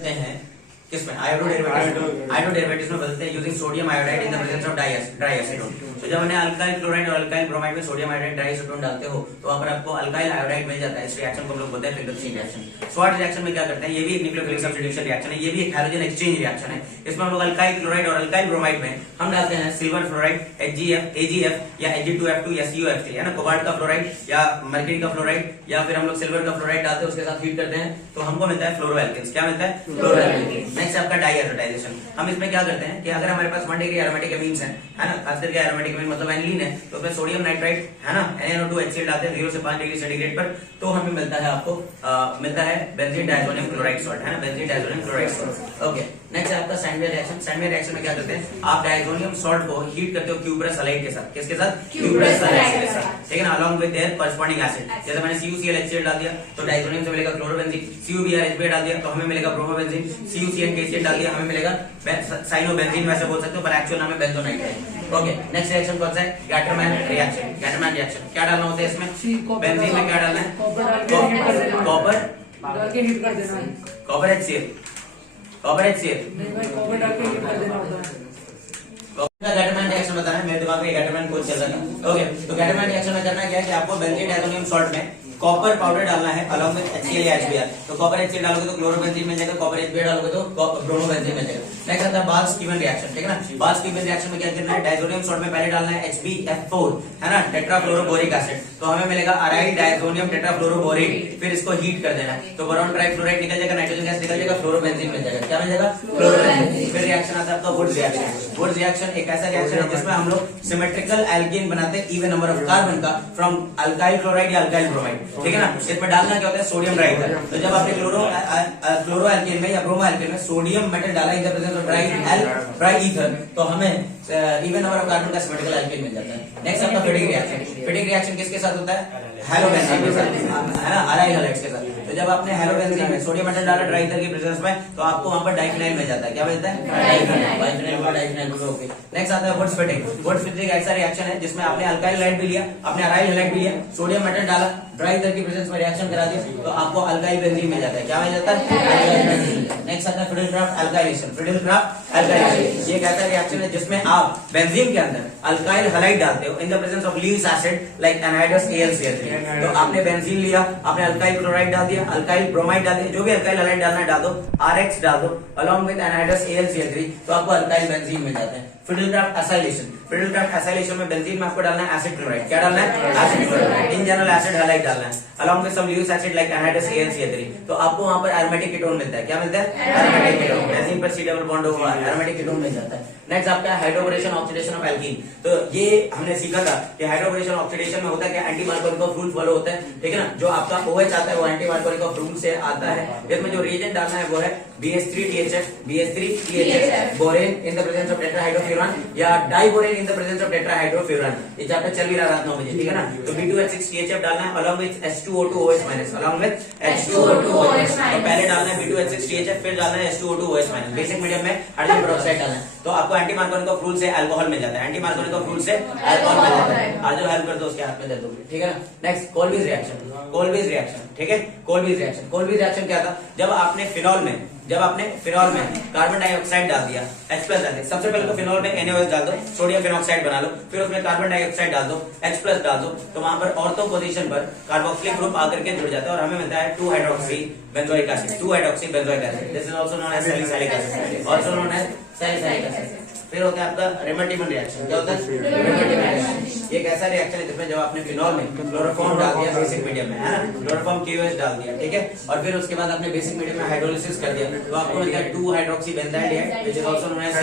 हैं किसमें आयोडोडेरिवेटिव्स में बदलते हैं using sodium iodide in the presence of dry acetone. तो जब हमने अल्काइल क्लोराइड और अल्काइल ब्रोमाइड में सोडियम आयोडाइड ड्राई एसीटोन डालते हो तो वहां पर आपको अल्काइल आयोडाइड मिल जाता है। इस रिएक्शन को हम लोग बोलते हैं फिंगरस्टीन रिएक्शन। स्वाट रिएक्शन में क्या करते हैं, ये भी एक न्यूक्लियोफिलिक सब्स्टिट्यूशन रिएक्शन है, ये भी एक हैलोजन एक्सचेंज रिएक्शन है। इसमें हम लोग अल्काइल क्लोराइड और अल्काइल ब्रोमाइड में हम डालते हैं सिल्वर फ्लोराइड AgF या Ag2F2 या CuF3 है ना, कोबाल्ट का फ्लोराइड या मर्क्यूरी का फ्लोराइड या फिर हम लोग सिल्वर का फ्लोराइड डालते हैं, उसके साथ हीट करते हैं तो हमको मिलता है फ्लोरोएल्केन्स। क्या मिलता है? फ्लोरोएल्केन्स। नेक्स्ट आपका डाइएरोटाइजेशन। हम इसमें क्या करते हैं कि अगर हमारे पास 1 डिग्री एरोमेटिक एमीन्स है ना, खास करके एरोमेटिक एमीन मतलब एनिलीन है, तो उसमें सोडियम नाइट्राइट है ना NaNO2 HCl डालते हैं 0 से 5 डिग्री सेंटीग्रेड पर, तो हमें मिलता है आपको मिलता है बेंजीन डायज़ोनियम क्लोराइड सॉल्ट है ना, benzene diazonium chloride salt. Okay, next है आपका सैंडविच रिएक्शन। सैंडविच रिएक्शन में क्या करते हैं, आप डायज़ोनियम सॉल्ट को हीट करते हो क्यूप्रस हलाइड के साथ। किसके साथ? क्यूप्रस हलाइड के साथ, ठीक है ना, along with their corresponding acid. जैसे मैंने CuCl HCl डाल दिया तो डायज़ोनियम से मिलेगा क्लोरोबेंजीन, CuBr HBr डाल दिया तो हमें मिलेगा ब्रोमोबेंजीन, CuCN KCl डाल दिया हमें मिलेगा साइनोबेंजीन, वैसे बोल सकते हो पर एक्चुअल नाम है बेंजोनाइट है। ओके, नेक्स्ट रिएक्शन कौन सा है? Gattermann reaction. गैटरमैन रिएक्शन क्या डालना होता है इसमें? बेंजीन में क्या डालना है? कॉपर डाल के हीट कर देना है। कॉपर HCl नहीं भाई, कॉपर डाल के हीट कर देना होता है। गैटरमैन रिएक्शन बताना है, मेरे दिमाग में गैटरमैन कोड चल रहा था। ओके, तो गैटरमैन रिएक्शन में करना क्या है कि आपको बेंजीन डायज़ोनियम सॉल्ट में कॉपर पाउडर डालना है अलोंग विद HCl या HBr। तो कॉपर HCl डालोगे तो क्लोरोबेंजीन मिल जाएगा, कॉपर HBr डालोगे तो ब्रोमोबेंजीन मिल जाएगा। नेक्स्ट आता है बाल्स-स्टीवन रिएक्शन, ठीक है ना। बाल्स-स्टीवन रिएक्शन में क्या करना है, डायज़ोनियम सॉल्ट में पहले डालना है HbF4 है ना, टेट्राफ्लोरोबोरिक एसिड, तो हमें मिलेगा अराइल डायज़ोनियम टेट्राफ्लोरोबोरेट। फिर इसको हीट कर देना है तो बोरॉन ट्राइफ्लोराइड निकल जाएगा, नाइट्रोजन गैस निकल जाएगा, फ्लोरोबेंजीन मिल जाएगा। क्या मिल जाएगा? फ्लोरोबेंजीन। फिर रिएक्शन आता है आपका वुड्स रिएक्शन। वुड्स रिएक्शन एक ऐसा रिएक्शन है जिसमें हम लोग सिमेट्रिकल एल्केन बनाते हैं इवन नंबर ऑफ कार्बन का फ्रॉम अल्काइल क्लोराइड या अल्काइल ब्रोमाइड, ठीक है ना। इसमें डालना क्या होता है? सोडियम ड्राइईथर। तो जब आपने क्लोरो एल्केन में या ब्रोमो एल्केन में सोडियम मेटल डाला इन the presence of dry ether तो हमें इवन नंबर ऑफ कार्बन का सिमेट्रिकल एल्केन मिल जाता है। नेक्स्ट आपका फिटिंग रिएक्शन। फिटिंग रिएक्शन किसके साथ होता है? हैलोबेंजीन के साथ है ना, अराइल हैलाइड्स के साथ। तो जब आपने हैलोबेंजीन में सोडियम मेटल डाला ड्राई ईथर की प्रेजेंस में तो आपको वहां पर डाइफिनाइल मिल जाता है। क्या मिलता है? डाइफिनाइल। ओके, नेक्स्ट आता है वुड्स फिटिंग। वुड्स फिटिंग ऐसा रिएक्शन है जिसमें आपने अल्काइल हैलाइड भी लिया, आपने अराइल हैलाइड भी लिया, सोडियम मेटल डाला, ड्राई ईथर की प्रेजेंस में रिएक्शन करा दिया तो आपको अल्काइल बेंजीन मिल जाता है। क्या मिल जाता है? नेक्स्ट आता है फिडिलक्राफ्ट अल्काइलेशन। फिडिलक्राफ्ट अल्काइलेशन ये एक ऐसा रिएक्शन है जिसमें आप बेंजीन के अंदर अल्काइल हैलाइड डालते हो in the presence of Lewis acid like anhydrous AlCl3। तो आपने बेंजीन लिया, आपने अल्काइल क्लोराइड डाल दिया, अल्काइल ब्रोमाइड डाल दिया, जो भी अल्काइल हैलाइड डालना है डाल दो, RX डाल दो अलोंग विद एनाइडस AlCl3 तो आपको अल्काइल बेंजीन मिल जाता है। Friedel Crafts acylation. फिडिलक्राफ्ट एसाइलेशन में बेंजीन में आपको डालना है एसिड क्लोराइड। क्या डालना है? Acid chloride. In general acid halide डालना है along with some Lewis acid like anhydrous AlCl3 तो आपको वहां पर एरोमेटिक कीटोन मिलता है। क्या मिलता है? Aromatic ketone. बेंजीन पर C डबल बॉन्ड हुआ एरोमेटिक कीटोन मिल जाता है। नेक्स्ट आपका हाइड्रोबोरेशन ऑक्सीडेशन ऑफ एल्कीन। तो ये हमने सीखा था कि हाइड्रोबोरेशन ऑक्सीडेशन में होता है क्या, एंटी मार्कोनिकोव रूल फॉलो होता है, ठीक है ना। जो आपका OH आता है वो एंटी मार्कोनिकोव रूल से आता है। इसमें जो रिएजेंट डालना है वो है BH3THF borane in the presence of tetrahydrofuran या diborane in the presence of tetrahydrofuran. ये चैप्टर चल भी रहा रात 9 बजे, ठीक है ना। तो B2H6THF डालना है along with H2O2OH- along with H2O2OH। तो पहले डालना है B2H6THF फिर डालना है H2O2OH-। बेसिक मीडियम में हाइड्रोजन पेरोक्साइड डालना है तो आपको एंटी मार्कोनिकोव रूल से अल्कोहल मिल जाता है। एंटी मार्कोनिकोव रूल से अल्कोहल मिल जाता है। आज जो हेल्प कर दो उसके हाथ में दे दो, ठीक है ना। Next Kolbe's reaction. Kolbe's reaction, ठीक है। कोल्बीज रिएक्शन। कोल्बीज रिएक्शन क्या था, जब आपने फिनॉल में कार्बन डाइऑक्साइड डाल दिया, H+ डाल दिया। सबसे पहले तो फिनॉल में NaOH डाल दो, सोडियम फिनॉक्साइड बना लो, फिर उसमें कार्बन डाइऑक्साइड डाल दो, H+ डाल दो तो वहां पर ऑर्थो पोजीशन पर कार्बोक्सिलिक ग्रुप आकर के जुड़ जाता है और हमें मिलता है two hydroxy benzoic acid. Two hydroxy benzoic acid this is also known as salicylic acid, also known as salicylic acid. फिर होता है आपका रेमल्टिमन रिएक्शन। क्या होता है? Reimer Tiemann reaction. एक ऐसा रिएक्शन है जिसमें जब आपने फिनॉल में क्लोरोफॉर्म डाल दिया बेसिक मीडियम में है ना, क्लोरोफॉर्म KOH डाल दिया, ठीक है, और फिर उसके बाद आपने बेसिक मीडियम में हाइड्रोलिसिस कर दिया तो आपको मिलता है two hydroxy benzamide which is also known as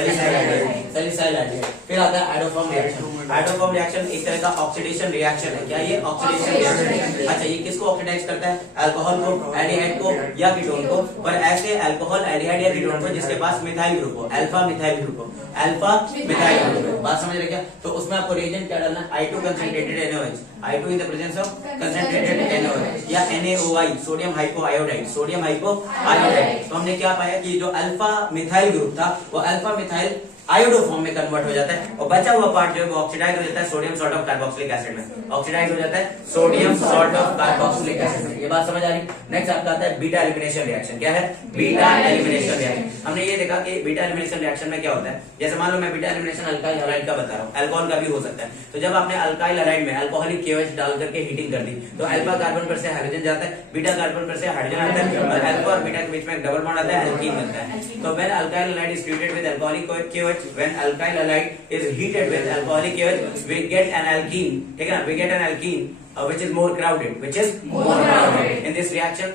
salicylamide. फिर आता है आइडोफॉर्म रिएक्शन। आइडोफॉर्म रिएक्शन एक तरह का ऑक्सीडेशन रिएक्शन है। क्या ये ऑक्सीडेशन रिएक्शन है? अच्छा, ये किसको ऑक्सीडाइज करता है? अल्कोहल को, एल्डिहाइड को या कीटोन को। पर ऐसे अल्कोहल, एल्डिहाइड या कीटोन को जिसके पास मिथाइल ग्रुप हो, अल्फा मिथाइल ग्रुप हो, अल्फा मिथाइल ग्रुप। बात समझ रहे क्या? तो उसमें आपको रिएजेंट क्या डालना है? I2 concentrated NaOH, I2 in the presence of concentrated NaOH या NaOI सोडियम हाइपोआयोडाइड, सोडियम हाइपोआयोडाइड। तो हमने क्या पाया कि जो अल्फा मिथाइल ग्रुप था वो अल्फा मिथाइल आयोडो फॉर्म में कन्वर्ट हो जाता है और बचा हुआ पार्ट जो है वो ऑक्सीडाइज हो जाता है sodium salt of carboxylic acid में, ऑक्सीडाइज हो जाता है sodium salt of carboxylic acid में। ये बात समझ आ रही। नेक्स्ट आपका आता है बीटा एलिमिनेशन रिएक्शन। क्या है? Beta elimination reaction. हमने ये देखा कि बीटा एलिमिनेशन रिएक्शन में क्या होता है, जैसे मान लो मैं बीटा एलिमिनेशन अल्काइल हैलाइड का बता रहा हूँ, अल्कोहल का भी हो सकता है। तो जब आपने अल्काइल हैलाइड में अल्कोहलिक KOH डाल करके हीटिंग कर दी तो अल्फा कार्बन पर से हाइड्रोजन जाता है, बीटा कार्बन पर से हाइड्रोजन आता है और अल्फा और बीटा के बीच में एक डबल बॉन्ड आता है, एल्कीन बनता है। तो when alkyl halide is treated with alcoholic KOH, when alkyl halide is heated with alcoholic KOH, we get an alkene, ठीक है ना, we get an alkene which is more crowded, which is more crowded. In this reaction,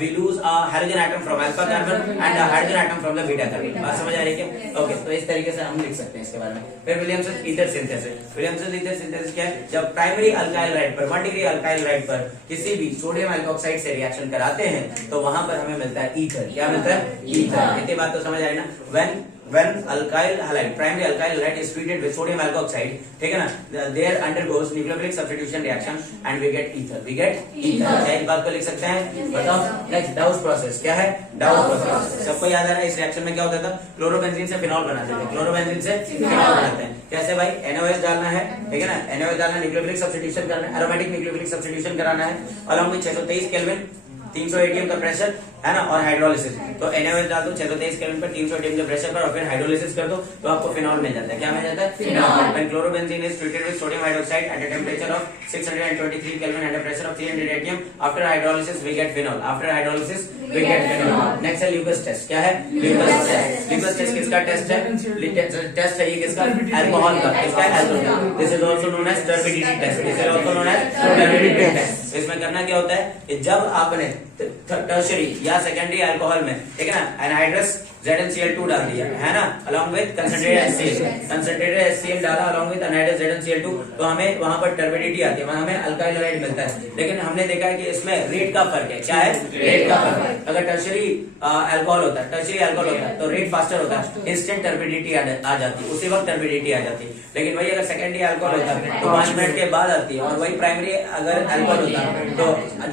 we lose a hydrogen atom from alpha carbon and a hydrogen atom from the beta carbon. बात समझ आ रही है क्या? Okay, तो इस तरीके से हम लिख सकते हैं इसके बारे में। फिर Williamson ether synthesis. Williamson ether synthesis क्या है? जब प्राइमरी अल्काइल हैलाइड पर 1 डिग्री अल्काइल हैलाइड पर किसी भी सोडियम एल्कोक्साइड से रिएक्शन कराते हैं तो वहां पर हमें मिलता है ईथर। क्या मिलता है? ईथर। इतनी बात तो समझ आई ना। When alkyl halide, primary alkyl halide is treated with sodium alkoxide, ठीक है ना, there undergoes nucleophilic substitution reaction and we get ether. We get ether. क्या इस बात को लिख सकते हैं? बताओ। Next डाउस process. क्या है? डाउस प्रोसेस। सबको याद आ रहा है इस रिएक्शन में क्या होता था? क्लोरोबेंजीन से फिनॉल बनाते थे। क्लोरोबेंजीन से फिनॉल बनाते हैं। कैसे भाई? NaOH डालना है, ठीक है ना, NaOH डालना, न्यूक्लियोफिलिक सब्स्टिट्यूशन करना है, एरोमेटिक न्यूक्लियोफिलिक सब्स्टिट्यूशन कराना है, अलॉन्ग विद 623 केल्विन 300 atm का प्रेशर है ना, और हाइड्रोलिसिस। तो NaOH डाल दो 623 केल्विन पर 300 atm के प्रेशर पर और फिर हाइड्रोलिसिस कर दो तो आपको फिनॉल मिल जाता है। क्या मिल जाता है? Phenol. When chlorobenzene is treated with sodium hydroxide at a temperature of 623 Kelvin and a pressure of 300 atm, after hydrolysis we get phenol. After hydrolysis we get phenol. Next है Lucas test। क्या है? Lucas test। Lucas test किसका test है? Test है ये किसका? Alcohol का। किसका? Alcohol. This is also known as turbidity test। This is also known as turbidity test। इसमें करना क्या होता है कि जब आपने टर्शरी या सेकेंडरी अल्कोहल में, ठीक है ना, एनहाइड्रस ZnCl2 डाल दिया है ना, along with concentrated HCl, concentrated HCl डाला अलॉन्ग विद एनहाइड्रस ZnCl2, तो हमें वहां पर टर्बिडिटी आती है, वहां हमें अल्काइल हैलाइड मिलता है। लेकिन हमने देखा है कि इसमें रेट का फर्क है। क्या है? रेट का फर्क। अगर टर्शरी अल्कोहल होता है, टर्शरी अल्कोहल होता है तो रेट फास्टर होता है, इंस्टेंट टर्बिडिटी आ जाती है, उसी वक्त टर्बिडिटी आ जाती है। लेकिन वही अगर सेकेंडरी अल्कोहल होता है तो 5 मिनट के बाद आती है, और वही प्राइमरी अगर अल्कोहल होता है तो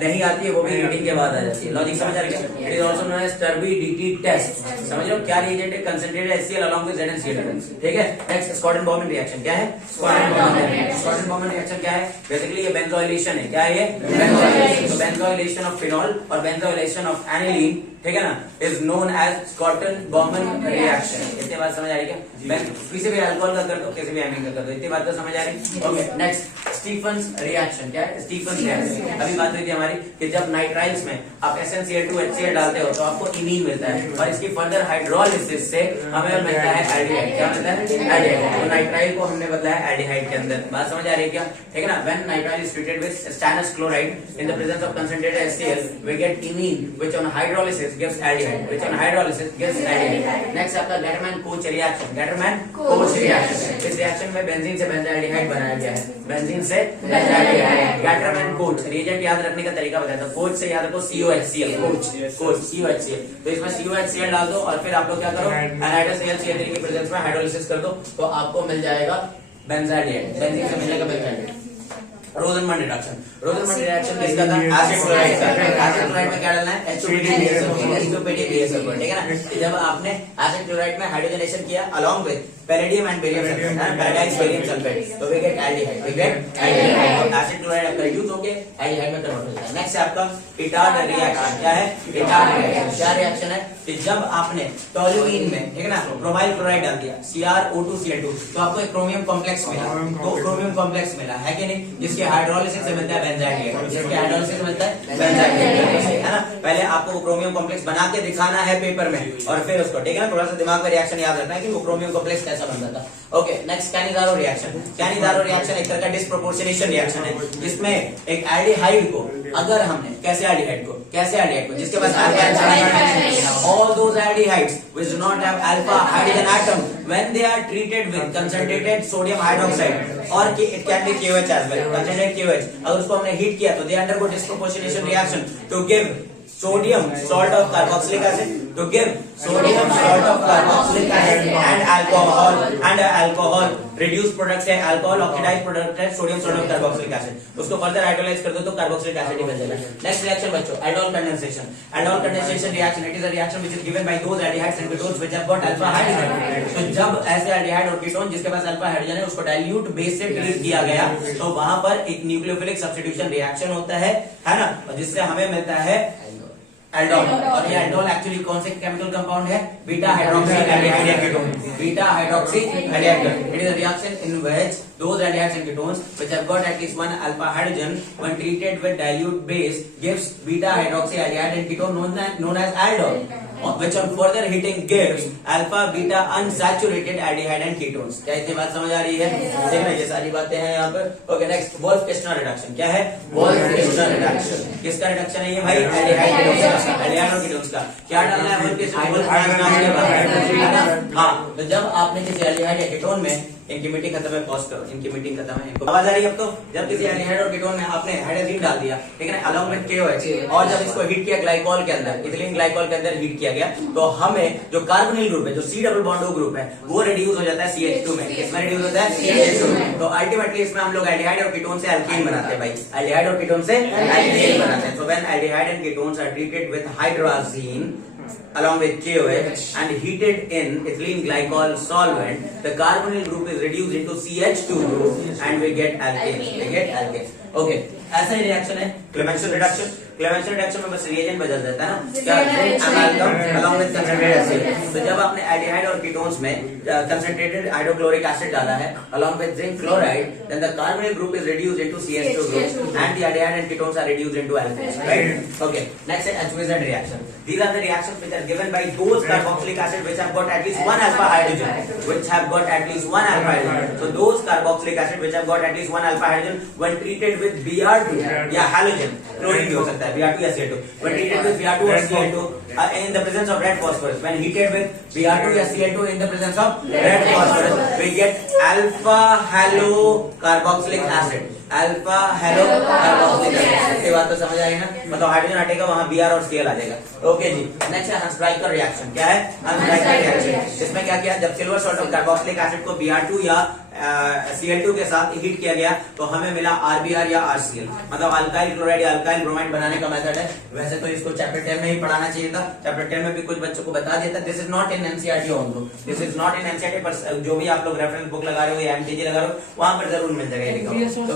नहीं आती है, वो भी हीटिंग के बाद आ जाती है। लॉजिक समझ आ रही है? It is also known as turbidity test. समझ लो क्या रिएजेंट है? Concentrated HCl along with ZnCl2, ठीक है। Next Schotten Baumann reaction. क्या है? स्कॉटन बॉर्मन रिएक्शन क्या है? बेसिकली ये बेंजोइलेशन है। क्या है ये? बेंजोइलेशन। बेंजोइलेशन ऑफ फिनॉल और बेंजोइलेशन ऑफ एनिलीन, ठीक है ना, is known as Schotten Baumann reaction. इतनी बात समझ आ रही है? किसी भी अल्कोहल का कर दो, किसी भी एमीन का कर दो, इतनी बात तो समझ आ रही। Okay, next Stephen's reaction. क्या है? Stephen's reaction. अभी बात हुई थी हमारी कि जब नाइट्राइल्स में आप SnCl2 HCl डालते हो तो आपको इमीन मिलता है और इसकी फर्दर हाइड्रोलिसिस से हमें मिलता है एल्डिहाइड। क्या मिलता है? एल्डिहाइड। तो नाइट्राइल को हमने बदला एल्डिहाइड के अंदर। बात समझ आ रही है क्या? ठीक है ना। When nitrile is treated with stannous chloride in the presence of concentrated HCl, we get imine which on hydrolysis gives aldehyde, which on hydrolysis gives aldehyde. Next आपका Gatterman-Koch reaction. Gatterman-Koch reaction. इस reaction में benzene से benzaldehyde बनाया गया है। Benzene से benzaldehyde. Gatterman-Koch reagent याद रखने का तरीका बताता हूँ। कोच से याद रखो COHCl। Coach COHCl। तो इसमें COHCl डाल दो और फिर आप लोग क्या करो, एनहाइड्रस ClCl3 की प्रेजेंस में हाइड्रोलिसिस कर दो तो आपको मिल जाएगा बेंजाल्डिहाइड। बेंजीन से मिलेगा बेंजाल्डिहाइड। रोजनमन रिडक्शन। रोजनमन रिएक्शन किसका था? एसिड क्लोराइड का। एसिड क्लोराइड में क्या डालना है? H2PdBSO4, ठीक है ना। जब आपने एसिड क्लोराइड में हाइड्रोजनेशन किया along with palladium and barium sulphate, paradise barium sulphate, तो we get aldehyde. We get aldehyde. Acid chloride आपका रिड्यूस होके एल्डिहाइड में कन्वर्ट हो जाता है। नेक्स्ट है आपका इटार्ड रिएक्शन। क्या है? Etard reaction. क्या रिएक्शन है कि जब आपने टोल्यूइन में, ठीक है ना, ब्रोमाइल क्लोराइड डाल दिया CrO2Cl2 तो आपको एक क्रोमियम कॉम्प्लेक्स मिला। तो क्रोमियम कॉम्प्लेक्स मिला है कि नहीं, जिसके हाइड्रोलिसिस से मिलता है बेंजाल्डिहाइड। जिसके हाइड्रोलिसिस से मिलता है बेंजाल्डिहाइड, है ना। पहले आपको वो क्रोमियम कॉम्प्लेक्स बना के दिखाना है पेपर में और फिर उसको, ठीक है ना, थोड़ा सा दिमाग में रिएक्शन याद रखना है कि वो क्रोमियम कॉम्प्लेक्स कैसा बनता था। Okay, next Cannizzaro reaction. Cannizzaro reaction एक तरह का डिस्प्रोपोर्शनेशन रिएक्शन है जिसमें एक एल्डिहाइड को, अगर हमने कैसे एल्डिहाइड को जिसके पास all those aldehydes which do not have alpha hydrogen atom when they are treated with concentrated sodium hydroxide or it can be KOH as well, concentrated KOH, अगर उसको हमने हीट किया तो they undergo disproportionation reaction to give sodium salt of carboxylic acid, to give sodium salt of carboxylic acid and alcohol reduce product है alcohol, oxidise product है sodium sodium carboxylic acid, उसको further hydrolyse कर दो तो carboxylic acid ही बन जाएगा। Next reaction बच्चों aldol condensation. Aldol condensation reaction, it is a reaction which is given by those aldehydes and ketones which have got alpha hydrogen. तो जब ऐसे एल्डिहाइड और कीटोन जिसके पास अल्फा हाइड्रोजन है उसको डाइल्यूट बेस से ट्रीट किया गया तो वहां पर एक न्यूक्लियोफिलिक सब्स्टिट्यूशन रिएक्शन होता है ना, जिससे हमें मिलता है एल्डोल। और ये एल्डोल एक्चुअली कौन से केमिकल कंपाउंड है? Beta hydroxy aldehyde ketone, beta hydroxy aldehyde. It is a reaction in which those aldehydes and ketones which have got at least one alpha hydrogen when treated with dilute base gives beta hydroxy aldehyde and ketone known as aldol, which on further heating gives alpha beta unsaturated aldehyde and ketones। क्या इतनी बात समझ आ रही है? ठीक है, ये सारी बातें हैं यहाँ पर। Okay next Wolff Kishner reduction. क्या है? वोल्फ-केस्टनर रिडक्शन। किसका रिडक्शन है ये भाई? एल्डिहाइड और कीटोन्स का। क्या डालना है वोल्फ-केस्टनर? हाँ, तो जब आपने किसी एल्डिहाइड या कीटोन में इनकी मीटिंग खत्म है, पॉज करो, इनकी मीटिंग खत्म है, इनको आवाज आ रही है अब तो। जब किसी एल्डिहाइड और कीटोन में आपने हाइड्रोजन डाल दिया, ठीक है ना, अलोंग विद KOH, और जब इसको हीट किया ग्लाइकॉल के अंदर, इथिलीन ग्लाइकॉल के अंदर हीट किया गया, तो हमें जो कार्बोनिल ग्रुप है, जो C double bond O group है, वो रिड्यूस हो जाता है CH2 में। किसमें रिड्यूस होता है? CH2 में। तो अल्टीमेटली इसमें हम लोग एल्डिहाइड और कीटोन से एल्कीन बनाते हैं भाई, एल्डिहाइड और कीटोन से एल्कीन बनाते हैं। So when aldehyde and ketones are treated with hydrazine along with KOH and heated in ethylene glycol solvent, the carbonyl group is reduced into CH2 group and we get alkanes. We get alkanes. Okay, ऐसा ही reaction है Clemmensen reduction. Clemmensen reduction में बस reagent बदल देता है ना, क्या? अमाल्गम along with concentrated acid। तो जब आपने एल्डिहाइड और कीटोन्स में concentrated hydrochloric acid डाला है along with zinc chloride, then the carbonyl group is reduced into CH2 group and the aldehyde and ketones are reduced into alkanes, right? Okay, next is HBZ reaction. These are the reactions which are given by those carboxylic acid which have got at least one alpha hydrogen, which have got at least one alpha hydrogen. So those carboxylic acid which have got at least one alpha hydrogen when treated with Br2 या halogen, chlorine भी हो सकता है, Br2 या Cl2, when treated with Br2 or Cl2 in the presence of red phosphorus, when heated with Br2 या Cl2 in the presence of red phosphorus, we get alpha halo carboxylic acid। Alpha hello carboxylic acid. ये बात तो समझ आई ना, मतलब hydrogen हटेगा वहां Br और Cl आ जाएगा। ओके जी, नेक्स्ट है हंसब्राइकर रिएक्शन। क्या है? हंसब्राइकर रिएक्शन। इसमें क्या किया? जब silver salt of carboxylic acid को Br2 या Cl2 के साथ हीट किया गया तो हमें मिला RBr या RCl, मतलब अल्काइल क्लोराइड या अल्काइल ब्रोमाइड बनाने का मेथड है। वैसे तो इसको चैप्टर 10 में ही पढ़ाना चाहिए था, चैप्टर 10 में भी कुछ बच्चों को बता दिया था। This is not in NCERT also, this is not in NCERT, पर जो भी आप लोग रेफरेंस बुक लगा रहे हो या एमटीजी लगा रहे हो वहां पर जरूर मिल जाएगा ये लिखा हुआ। तो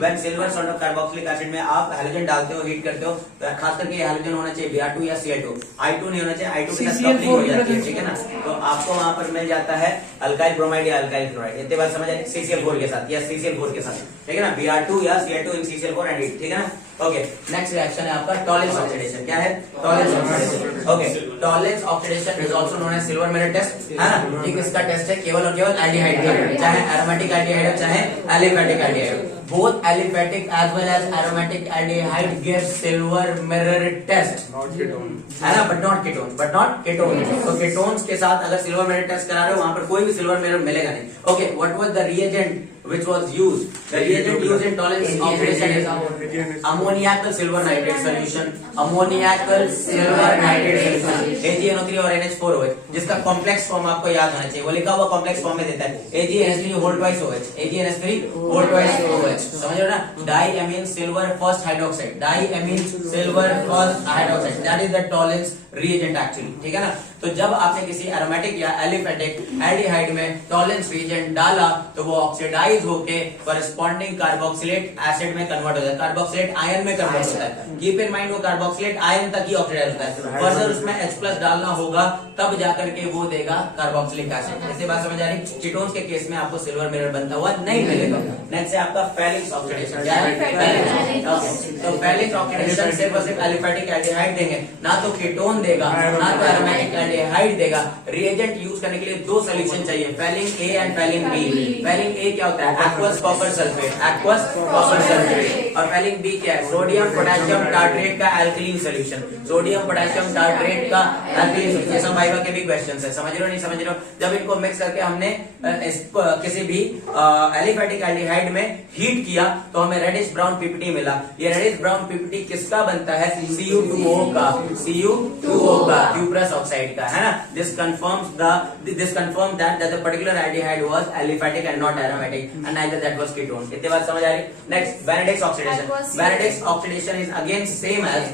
when silver salt of carboxylic acid में आप हैलोजन डालते हो, हीट करते हो, तो खास करके ये हैलोजन होना चाहिए Br2 या Cl2, I2 नहीं होना चाहिए, I2 के साथ कपलिंग हो जाती है, ठीक है ना। तो आपको वहां पर मिल जाता है अल्काइल ब्रोमाइड या अल्काइल क्लोराइड। इतनी बात समझ आई? CCl4 के साथ या CCl4 के साथ, ठीक है ना, Br2 या Cl2 in CCl4 and heat, ठीक है ना। ओके, नेक्स्ट रिएक्शन है आपका टॉलेंस ऑक्सीडेशन। क्या है? Tollens oxidation. Okay, Tollens oxidation is also known as silver mirror test, है ना। ये किसका टेस्ट है? केवल और केवल एल्डिहाइड का, चाहे एरोमेटिक एल्डिहाइड हो चाहे aliphatic aldehyde. Both aliphatic as well as aromatic aldehyde gives silver mirror test, है ना, but not ketone, but not ketone। तो ketones के साथ अगर silver mirror test करा रहे हो वहां पर कोई भी silver mirror मिलेगा नहीं। Okay, what was the reagent which was used? The reagent used in tolerance oxidation is ammoniacal silver nitrate solution, ammoniacal silver nitrate solution, AgNO3 और NH4OH, जिसका कॉम्प्लेक्स फॉर्म आपको याद होना चाहिए। वो लिखा हुआ कॉम्प्लेक्स फॉर्म में देता है AgNH3 whole twice OH, AgNH3 whole twice OH, समझ रहे हो ना। Diammine silver first hydroxide, diammine silver first hydroxide, that is the Tollens reagent actually, ठीक है ना। तो जब आपने किसी एरोमेटिक या एलिफेटिक एल्डिहाइड में टॉलेंस रिएजेंट डाला तो वो ऑक्सीडाइज होके कॉरेस्पॉन्डिंग कार्बोक्सिलेट एसिड में कन्वर्ट होता है, कार्बोक्सिलेट आयन में कन्वर्ट होता है। कीप इन माइंड वो कार्बोक्सिलेट आयन तक ही ऑक्सीडाइज होता है, फर्दर उसमें H+ डालना होगा तब जाकर के वो देगा कार्बोक्सिलिक एसिड। ऐसी बात समझ आ रही? कीटोन्स के केस में आपको सिल्वर मिरर बनता हुआ नहीं मिलेगा। नेक्स्ट है आपका फेलिक्स ऑक्सीडेशन। क्या है? फेलिक्स। तो फेलिक्स ऑक्सीडेशन सिर्फ और सिर्फ एलिफेटिक एल्डिहाइड देंगे, ना तो कीटोन देगा ना तो एरोमेटिक एल्डिहाइड देगा। रिएजेंट यूज करने के लिए दो सॉल्यूशन चाहिए, Fehling A and Fehling B. Fehling A क्या होता है? Aqueous copper sulphate, aqueous copper sulphate. और फेलिंग बी क्या है? सोडियम पोटेशियम टार्ट्रेट का alkaline solution, sodium potassium tartrate का एल्कलीन सॉल्यूशन। ये सब वाइवा के भी क्वेश्चंस है, समझ रहे हो नहीं समझ रहे हो। जब इनको मिक्स करके हमने किसी भी एलिफेटिक एल्डिहाइड में हीट किया तो हमें रेडिश ब्राउन पीपीटी मिला। ये रेडिश ब्राउन पीपीटी किसका बनता है? Cu2O का, Cu2 टू होगा क्यूप्रस ऑक्साइड का, है ना। This confirm that the particular aldehyde was aliphatic and not aromatic and neither that was ketone. इतनी बात समझ आ रही। Next Benedict oxidation. Benedict oxidation is again same as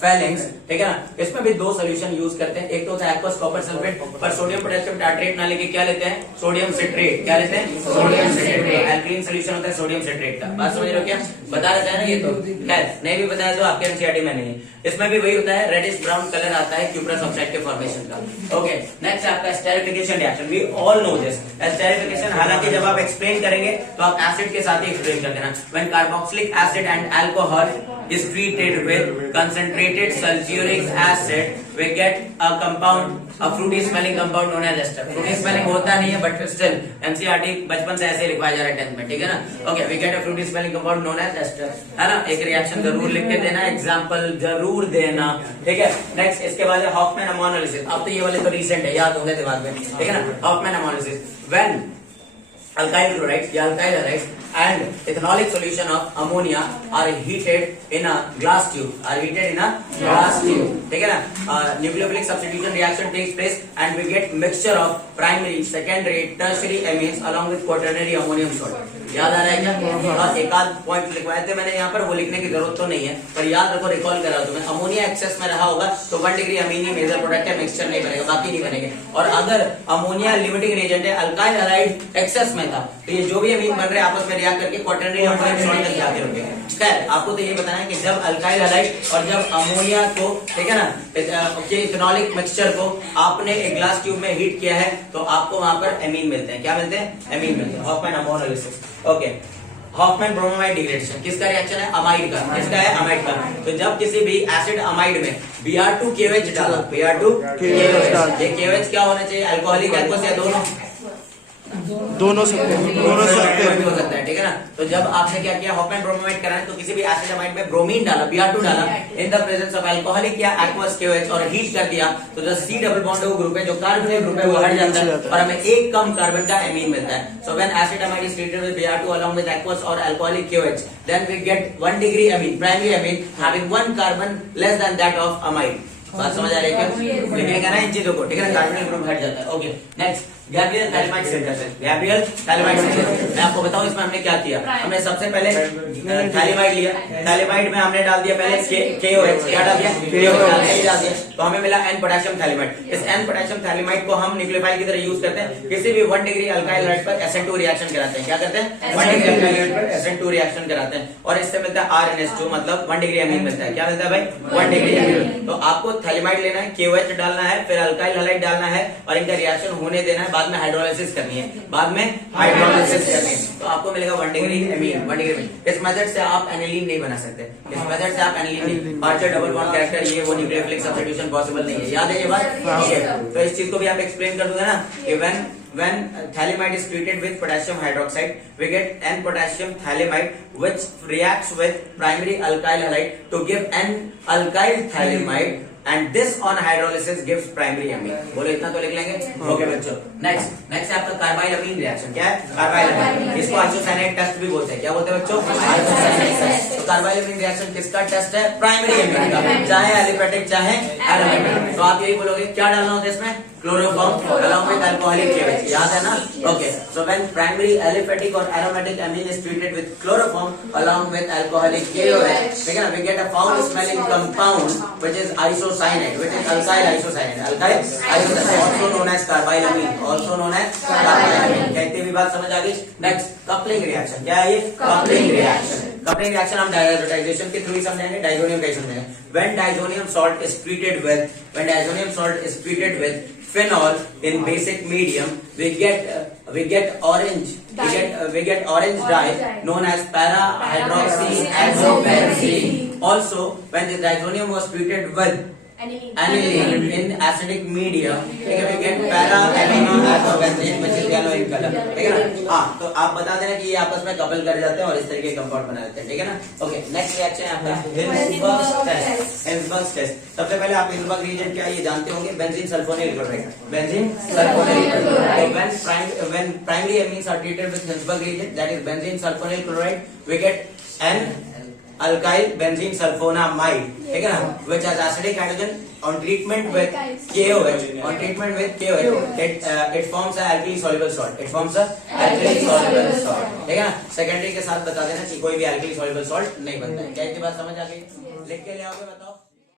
Fehling's, ठीक है ना। इसमें भी दो सॉल्यूशन यूज करते हैं, एक तो होता है एक्वस कॉपर सल्फेट, पर सोडियम पोटेशियम टाइट्रेट ना लेके क्या लेते हैं, सोडियम सिट्रेट। क्या लेते हैं, सोडियम सिट्रेट। एल्कलीन सॉल्यूशन होता है सोडियम सिट्रेट का। बात समझ रहे हो क्या, बता रहे थे ना ये तो, खैर नहीं भी बताया तो आपके एनसीईआरटी में नहीं है। इसमें भी वही होता है, रेडिश ब्राउन कलर आता है क्यूप्रस ऑक्साइड के फॉर्मेशन का। ओके, नेक्स्ट आपका esterification reaction. We all know this esterification, हालांकि जब आप एक्सप्लेन करेंगे तो आप एसिड के साथ ही एक्सप्लेन कर देना। When carboxylic acid and alcohol is treated with concentrated sulfuric acid, we get a compound, a fruity smelling compound known as ester. fruity smelling होता नहीं है but still NCERT बचपन से ऐसे लिखवाया जा रहा है 10th में, ठीक है ना। Okay, we get a fruity smelling compound known as ester, है ना। एक रिएक्शन जरूर लिख के देना, एग्जांपल जरूर देना, ठीक है। नेक्स्ट इसके बाद है हॉफमैन अमोनोलिसिस। अब तो ये वाले तो रिसेंट है, याद होंगे दिमाग में, ठीक है ना। Hoffmann ammonolysis, when alkyl chlorides या alkyl halides and ethanolic solution of ammonia are heated in a glass tube, ठीक है ना। Nucleophilic substitution reaction takes place and we get mixture of primary, secondary, tertiary amines along with quaternary ammonium salt। याद आ रहा है क्या? एक आध point लिखवाए थे मैंने यहाँ पर, वो लिखने की जरूरत तो नहीं है, पर याद रखो, रिकॉल करा तुम्हें। अमोनिया एक्सेस में रहा होगा तो 1 डिग्री अमीनी मेजर प्रोडक्ट है, मिक्सचर नहीं बनेगा, बाकी नहीं बनेंगे। और अगर अमोनिया लिमिटिंग रिएजेंट है, अल्काइल हैलाइड एक्सेस में था, तो ये जो भी अमीन बन रहे हैं आपस में रिएक्ट करके क्वाटरनरी अमोनियम सॉल्ट तक जाते होंगे। खैर आपको तो ये बताना है कि जब अल्काइल हैलाइड और जब अमोनिया को, ठीक है ना, इथेनॉलिक मिक्सचर को आपने एक ग्लास ट्यूब में हीट किया है तो आपको वहां पर एमीन मिलते हैं। क्या मिलते हैं? एमीन मिलते हैं। Hoffmann ammonolysis. Okay, Hoffmann bromide degradation किसका रिएक्शन है? अमाइड का। किसका है? अमाइड का। तो जब किसी भी एसिड अमाइड में Br2KOH डाला, Br2KOH, ये KOH क्या होना चाहिए? अल्कोहलिक एक्वस या दोनों? दोनों सकते हैं, हो सकता है, ठीक है ना। तो जब आपने क्या किया, हॉफमैन ब्रोमाइड कराने, तो किसी भी एसिड अमाइड में ब्रोमीन डाला, Br2 डाला इन द प्रेजेंस ऑफ अल्कोहलिक या एक्वस KOH और हीट कर दिया, तो जो C डबल बॉन्ड है वो ग्रुप है, जो कार्बोनिल ग्रुप है वो हट जाता है और हमें एक कम कार्बन का एमीन मिलता है। So when acid amide is treated with Br2 along with aqueous or alcoholic KOH, then we get 1 degree amine, primary amine having 1 carbon less than that of amide। बात समझ आ रही है क्या? लिखेगा ना इन चीजों को, ठीक है ना। कार्बोनिल ग्रुप हट जाता है। Okay, next Gabriel phthalimide synthesis. Gabriel phthalimide synthesis मैं आपको बताऊं, इसमें हमने क्या किया। हमने सबसे पहले थैलेमाइड लिया, थैलेमाइड में हमने डाल दिया पहले KOH, क्या डाल दिया? KOH डाल दिया, तो हमें मिला N पोटेशियम थैलेमाइड। इस N पोटेशियम थैलेमाइड को हम न्यूक्लियोफाइल की तरह यूज करते हैं, किसी भी 1 डिग्री अल्काइल हैलाइड पर SN2 रिएक्शन कराते हैं। क्या करते हैं? 1 डिग्री अल्काइल हैलाइड पर SN2 रिएक्शन कराते हैं और इससे मिलता है RNH2, मतलब 1 डिग्री अमीन मिलता है। क्या मिलता है भाई? 1 डिग्री अमीन। तो आपको थैलेमाइड लेना है, KOH डालना है, फिर अल्काइल हैलाइड डालना है और इनका रिएक्शन होने देना है, बाद में हाइड्रोलाइसिस करनी है, बाद में हाइड्रोलाइसिस करनी है, तो आपको मिलेगा 1 डिग्री अमीन, 1 डिग्री अमीन। इस मेथड से आप एनिलीन नहीं बना सकते, इस मेथड से आप एनिलीन नहीं, आर्चर डबल बॉन्ड कैरेक्टर ये वो न्यूक्लियोफिलिक सब्स्टिट्यूशन पॉसिबल नहीं है। याद है ये बात? तो इस चीज को भी आप एक्सप्लेन कर दूंगा ना कि when thalamide is treated with potassium hydroxide, we get N potassium thalamide which reacts with primary alkyl halide to give N alkyl thalamide and this on hydrolysis gives primary amine। बोलो इतना तो लिख लेंगे। Okay बच्चों, next आपका carbyl अमीन reaction. क्या है? Carbyl अमीन, इसको आइसोसाइनेट टेस्ट भी बोलते हैं। क्या बोलते हैं बच्चों? Isocyanate test. तो कार्बाइल अमीन रिएक्शन किसका टेस्ट है? प्राइमरी अमीन का, चाहे एलिफेटिक चाहे एरोमेटिक। तो आप यही बोलोगे क्या डालना होता है इसमें? Chloroform along with alcoholic KOH, याद है ना। Okay, so when primary aliphatic or aromatic amine is treated with chloroform along with alcoholic KOH, ठीक है ना, we get a foul smelling compound which is isocyanate, which is alkyl isocyanate, also known as carbyl amine, also known as carbyl amine। कहते भी बात समझ आ गई। Next coupling reaction. क्या है ये? Coupling reaction. कपलिंग रिएक्शन हम डायजोनाइजेशन के थ्रू ही समझाएंगे, डाइजोनियम कैसे समझेंगे। when diazonium salt is treated with phenol in basic medium, we get orange dye known as para hydroxyazobenzene. Also, when the diazonium was treated with aniline in acidic medium, ठीक है, we get para aminoazobenzene which is yellow in color, ठीक है ना। हाँ, तो आप बता देना कि ये आपस में कपल कर जाते हैं और इस तरीके का कंपाउंड बना देते हैं, ठीक है ना। ओके, नेक्स्ट रिएक्शन है आपका हिल्सबर्ग टेस्ट। सबसे पहले आप हिल्सबर्ग रिएजेंट क्या ये जानते होंगे? Benzene sulphonyl chloride. Benzene sulphonyl chloride. So when primary amines are treated with Hinsberg reagent, that is benzene sulfonyl chloride, we get N alkyl benzene sulphonamide, ठीक है ना, which has acidic hydrogen on treatment with KOH, on treatment with KOH it forms a alkali soluble salt, it forms a alkali soluble salt, ठीक है ना। Secondary के साथ बता देना कि कोई भी alkali soluble salt नहीं बनता है। क्या इतनी बात समझ आ गई? लिख के ले आओगे बताओ।